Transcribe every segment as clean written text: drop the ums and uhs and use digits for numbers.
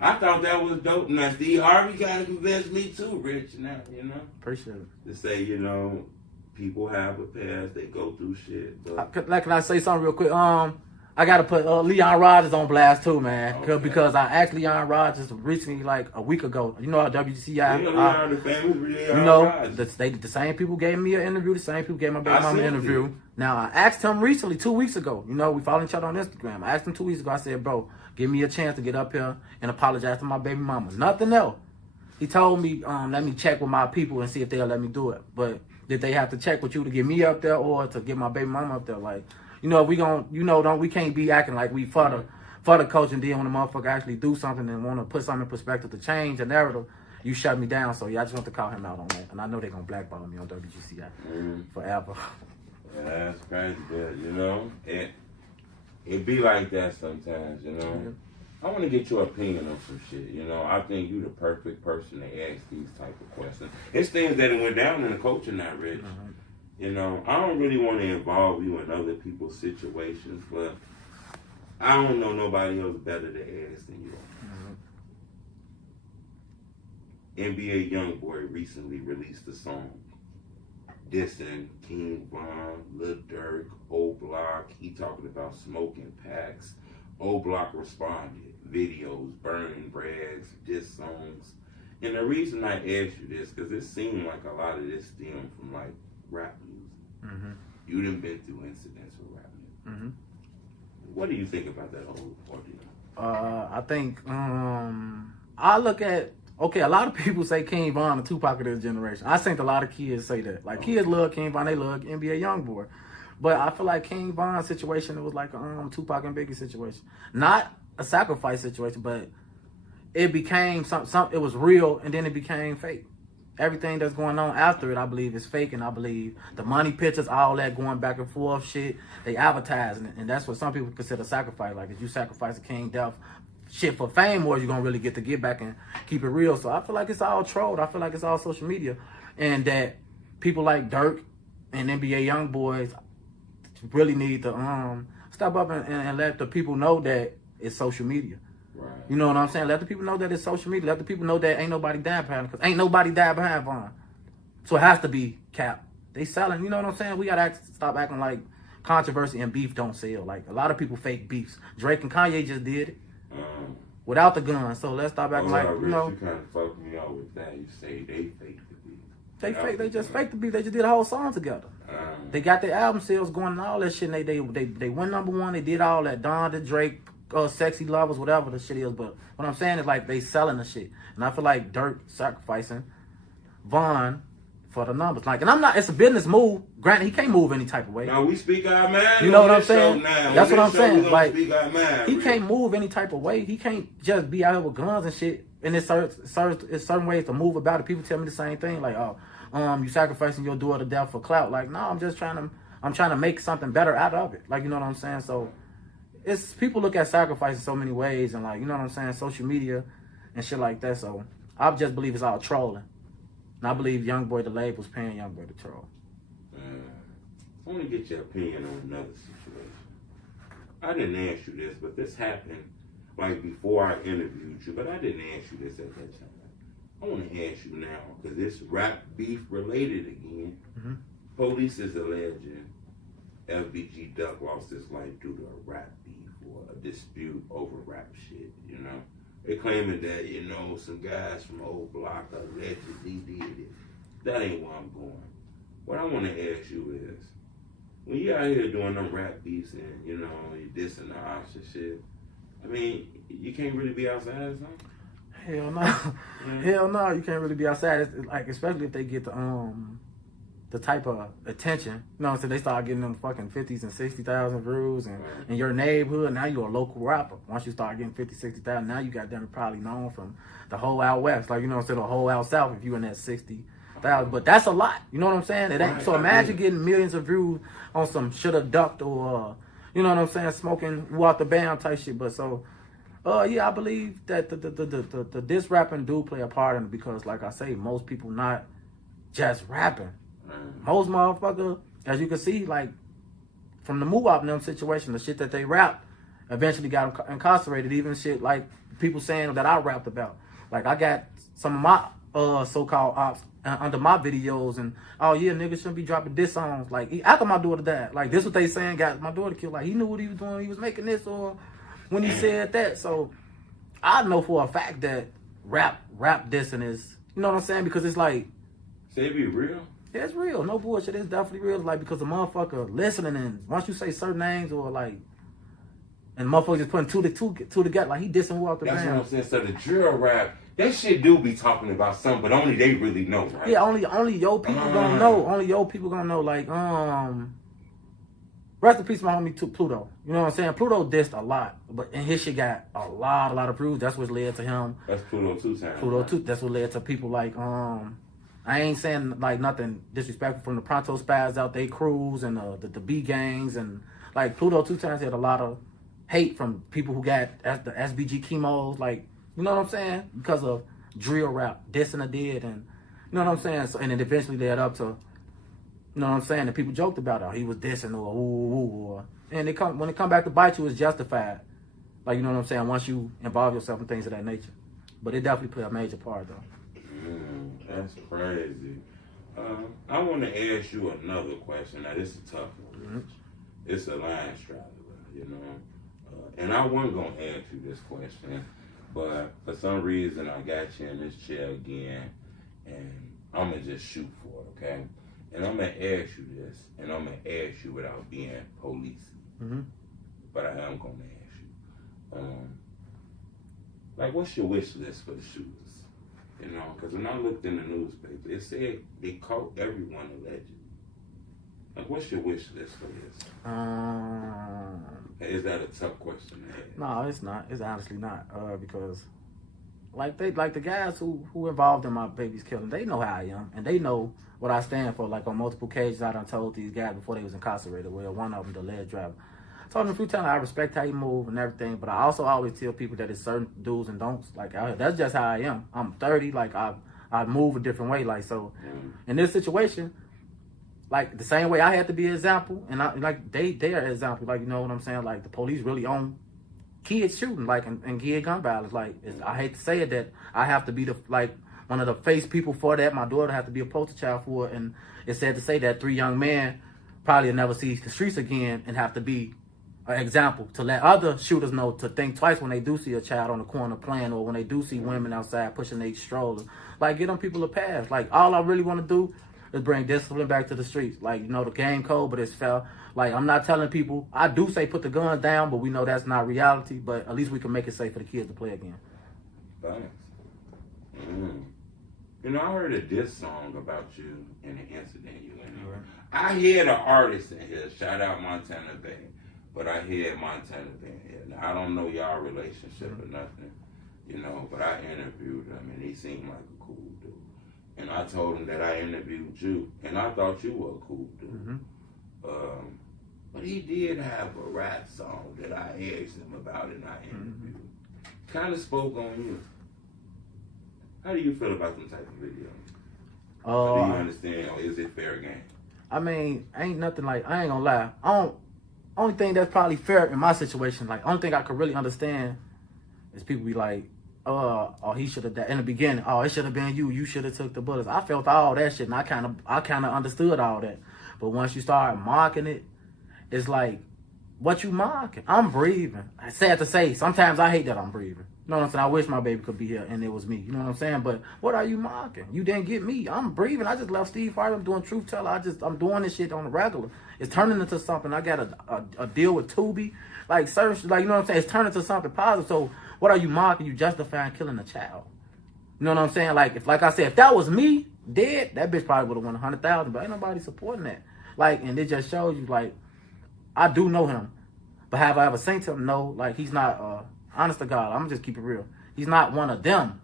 I thought that was dope. Now, Steve Harvey kind of convinced me too, Rich. Now, Appreciate it. To say, people have a past, they go through shit. But can I say something real quick? I gotta put Leon Rogers on blast too, man. Okay. Because I asked Leon Rogers recently, like a week ago. You know how WCI. Yeah, Leon, the famous Leon Rogers. The same people gave me an interview. The same people gave my baby mama an interview. Now I asked him recently, 2 weeks ago. We follow each other on Instagram. I asked him 2 weeks ago. I said, bro, give me a chance to get up here and apologize to my baby mama. Nothing else. He told me, let me check with my people and see if they'll let me do it. But did they have to check with you to get me up there or to get my baby mama up there? Like. We we can't be acting like we for the coach, and then when the motherfucker actually do something and want to put something in perspective to change the narrative, you shut me down. So yeah, I just want to call him out on that, and I know they're gonna blackball me on WGCI forever. Yeah, that's crazy, but it be like that sometimes, Yeah. I want to get your opinion on some shit, I think you the perfect person to ask these type of questions. It's things that went down in the coaching now, Rich. I don't really want to involve you in other people's situations, but I don't know nobody else better to ask than you. NBA YoungBoy recently released a song dissing King Von, Lil Durk, Oblock. He talking about smoking packs. Oblock responded, videos, burning brags, diss songs. And the reason I asked you this, because it seemed like a lot of this stemmed from like rap music. You done been through incidents with rap music. What do you think about that whole ordeal? I think I look at a lot of people say King Von and Tupac of this generation. I think a lot of kids say that. Like kids love King Von, they love NBA YoungBoy. But I feel like King Von's situation, it was like a Tupac and Biggie situation. Not a sacrifice situation, but it became it was real and then it became fake. Everything that's going on after it, I believe, is fake, and I believe the money pictures, all that going back and forth shit, they advertising it, and that's what some people consider sacrifice. Like, if you sacrifice a king death shit for fame, or you gonna really get back and keep it real. So I feel like it's all trolled. I feel like it's all social media, and that people like Durk and NBA YoungBoys really need to step up and let the people know that it's social media. Right. You know what I'm saying? Let the people know that it's social media. Let the people know that ain't nobody dying behind, because ain't nobody died behind Von. So it has to be cap. They selling, you know what I'm saying? We gotta stop acting like controversy and beef don't sell. Like, a lot of people fake beefs. Drake and Kanye just did it without the gun. So let's stop acting like, Rich, you kind of fucked me up with that. You say they faked the beef. They just faked the beef. They just did a whole song together. They got their album sales going and all that shit. And they went #1. They did all that. Don to Drake. Sexy Lovers, whatever the shit is, but what I'm saying is like they selling the shit, and I feel like Durk sacrificing Von for the numbers. Like, and I'm not. It's a business move. Granted, he can't move any type of way. No, we speak our mind. You know what I'm saying? That's what I'm saying. Like, he can't move any type of way. He can't just be out here with guns and shit. And it's certain ways to move about it. People tell me the same thing. Like, you sacrificing your daughter to death for clout. Like, no, I'm trying to make something better out of it. Like, you know what I'm saying? So. It's people look at sacrifice in so many ways, and like, you know what I'm saying, social media and shit like that. So I just believe it's all trolling, and I believe YoungBoy the label was paying YoungBoy to troll. I want to get your opinion on another situation. I didn't ask you this, but this happened like before I interviewed you, but I didn't ask you this at that time. I want to ask you now, because it's rap beef related again. Police is alleging FBG Duck lost his life due to a rap beef or a dispute over rap shit, They're claiming that, some guys from Oblock allegedly did it. That ain't where I'm going. What I want to ask you is, when you out here doing them rap beefs and, you dissing the ops and shit, I mean, you can't really be outside or something? Hell no. Hell no, you can't really be outside. It's like, especially if they get the type of attention, you know what I'm saying? They start getting them fucking 50s and 60,000 views, and in your neighborhood, now you're a local rapper. Once you start getting 50, 60,000, now you got them probably known from the whole out west, like, you know what I'm saying, the whole out south if you in that 60,000. But that's a lot, you know what I'm saying? It ain't, so imagine getting millions of views on some shoulda ducked or, you know what I'm saying, smoking Muwop the band type shit. But so, yeah, I believe that the diss rapping do play a part in it, because like I say, most people not just rapping. Most motherfuckers, as you can see, like from the Muwop and them situation, the shit that they rap eventually got him incarcerated. Even shit like people saying that I rapped about. Like I got some of my so-called ops under my videos, and oh yeah, niggas shouldn't be dropping diss songs. Like after my daughter died, like this what they saying got my daughter killed. Like he knew what he was doing. He was making this, or when he said that. So I know for a fact that rap dissing is, you know what I'm saying, because it's like, say it be real. Yeah, it's real. No bullshit. It's definitely real. Like because the motherfucker listening, and once you say certain names or like, and motherfuckers just putting two together, like he dissing who out the band. That's what I'm saying. So the drill rap, that shit do be talking about something, but only they really know, right? Yeah, only your people gonna know. Only your people gonna know. Like, rest in peace, my homie Pluto. You know what I'm saying? Pluto dissed a lot, but and his shit got a lot of views. That's what led to him. That's Pluto 2 times. Pluto 2. That's what led to people like I ain't saying like nothing disrespectful from the Pronto Spads out they crews and the B gangs, and like Pluto 2 times had a lot of hate from people who got the SBG chemos, like, you know what I'm saying, because of drill rap dissing a did, and you know what I'm saying. So and it eventually led up to, you know what I'm saying, and people joked about it. He was dissing or ooh, and when it come back to bite you, it's justified. Like, you know what I'm saying, once you involve yourself in things of that nature. But it definitely played a major part though. That's crazy. I want to ask you another question. Now, this is a tough one, Rich. It's a line straddler, you know. And I wasn't going to ask you this question, but for some reason I got you in this chair again, and I'm going to just shoot for it, okay? And I'm going to ask you this, and I'm going to ask you without being police. But I am going to ask you. Like, what's your wish list for the shooters? You know, because when I looked in the newspaper, it said they caught everyone allegedly. Like, what's your wish list for this? Is that a tough question to ask? No, it's not. It's honestly not. Because, like the guys who involved in my baby's killing, they know how I am, and they know what I stand for. Like on multiple occasions, I done told these guys before they was incarcerated. Well, one of them, the lead driver. Told him a few times I respect how you move and everything, but I also always tell people that it's certain do's and don'ts. Like that's just how I am. I'm 30, like I move a different way. Like so, in this situation, like the same way I had to be an example, and I like they are an example. Like, you know what I'm saying? Like the police really own kids shooting, like and kid gun violence. Like I hate to say it, that I have to be the like one of the face people for that. My daughter have to be a poster child for it, and it's sad to say that 3 young men probably will never see the streets again and have to be an example to let other shooters know to think twice when they do see a child on the corner playing, or when they do see women outside pushing their strollers. Like, get them people a pass. Like, all I really want to do is bring discipline back to the streets. Like, you know, the game code, but it's fair. Like, I'm not telling people, I do say put the guns down, but we know that's not reality. But at least we can make it safe for the kids to play again. Thanks. You know, I heard a diss song about you and an incident you went through. I hear the artist in here, shout out Montana Bay. But I hear Montana being here. Now, I don't know y'all relationship or nothing, you know, but I interviewed him, and he seemed like a cool dude. And I told him that I interviewed you, and I thought you were a cool dude. But he did have a rap song that I asked him about, and I interviewed. Kind of spoke on you. How do you feel about them type of videos? Do you understand, or is it fair game? I mean, ain't nothing like, I ain't gonna lie. Only thing that's probably fair in my situation, like, only thing I could really understand is people be like, oh, he should have died in the beginning. Oh, it should have been you. You should have took the bullets. I felt all that shit, and I kind of understood all that. But once you start mocking it, it's like, what you mocking? I'm breathing. Sad to say, sometimes I hate that I'm breathing. You know what I'm saying? I wish my baby could be here and it was me. You know what I'm saying? But what are you mocking? You didn't get me. I'm breathing. I just left Steve Harvey. I'm doing Truth Teller. I'm doing this shit on the regular. It's turning into something. I got a deal with Tubi. Like, search, like, you know what I'm saying? It's turning into something positive. So what are you mocking? You justifying killing a child. You know what I'm saying? Like I said, if that was me dead, that bitch probably would have won 100,000. But ain't nobody supporting that. Like, and it just shows you, like, I do know him. But have I ever seen him? No. Like, he's not, honest to God, I'm gonna just keep it real. He's not one of them.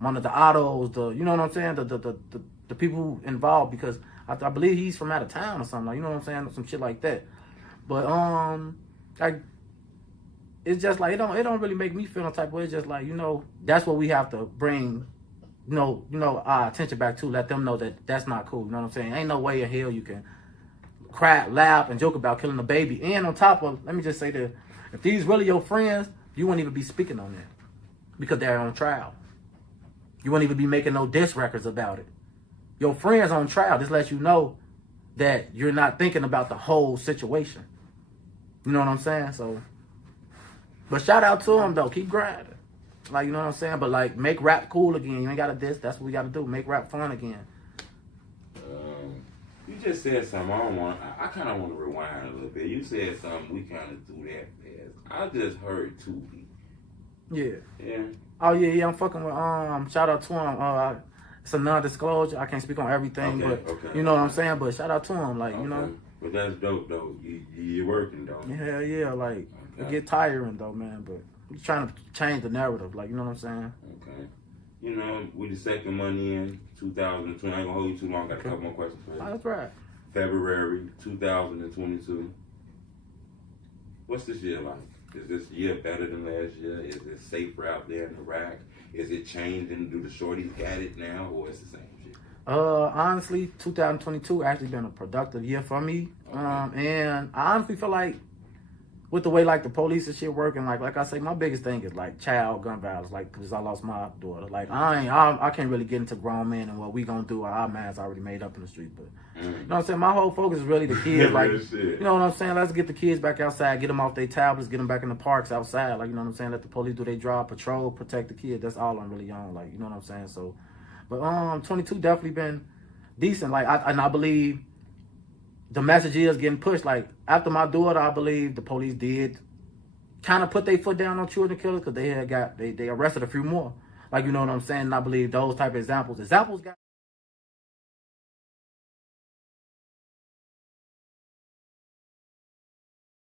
One of the autos, you know what I'm saying? The people who involved, because I believe he's from out of town or something. Like, you know what I'm saying? Some shit like that. But, like, it's just like, it don't really make me feel no type of way. It's just like, you know, that's what we have to bring, you know, our attention back to. Let them know that that's not cool. You know what I'm saying? Ain't no way in hell you can cry, laugh, and joke about killing a baby. And on top of, let me just say this, If these really your friends, you wouldn't even be speaking on that because they're on trial. You wouldn't even be making no diss records about it. Your friends on trial. This lets you know that you're not thinking about the whole situation. You know what I'm saying? So, but shout out to him though. Keep grinding. Like, you know what I'm saying? But like, make rap cool again. You ain't got to diss. That's what we got to do. Make rap fun again. You just said something. I kind of want to rewind a little bit. You said something. We kind of threw that fast. I just heard Tubi. Yeah. Yeah. Oh yeah. I'm fucking with shout out to him. It's a non-disclosure. I can't speak on everything, but you know what I'm saying. But shout out to him. Like, you know. But that's dope though. You're working though. Yeah, yeah. Like it get tiring though, man. But we're trying to change the narrative. Like, you know what I'm saying. Okay. You know, with the second money in 2020, I ain't gonna hold you too long. Got a couple more questions for you. Oh, that's right. February 2022. What's this year like? Is this year better than last year? Is it safer out there in Iraq? Is it changing? Do the shorties got it now, or it's the same shit? Honestly, 2022 actually been a productive year for me. Okay. And I honestly feel like with the way like the police and shit working, like I say, my biggest thing is like child gun violence, like because I lost my daughter. Like I can't really get into grown men and what we gonna do. Our mind's already made up in the street, but you know what I'm saying. My whole focus is really the kids. Like you know what I'm saying. Let's get the kids back outside, get them off their tablets, get them back in the parks outside. Like, you know what I'm saying. Let the police do their job, patrol, protect the kids. That's all I'm really on. Like, you know what I'm saying. So, but 22 definitely been decent. Like I believe the message is getting pushed. Like after my daughter, I believe the police did kind of put their foot down on children killers because they arrested a few more. Like, you know what I'm saying. And I believe those type of examples got.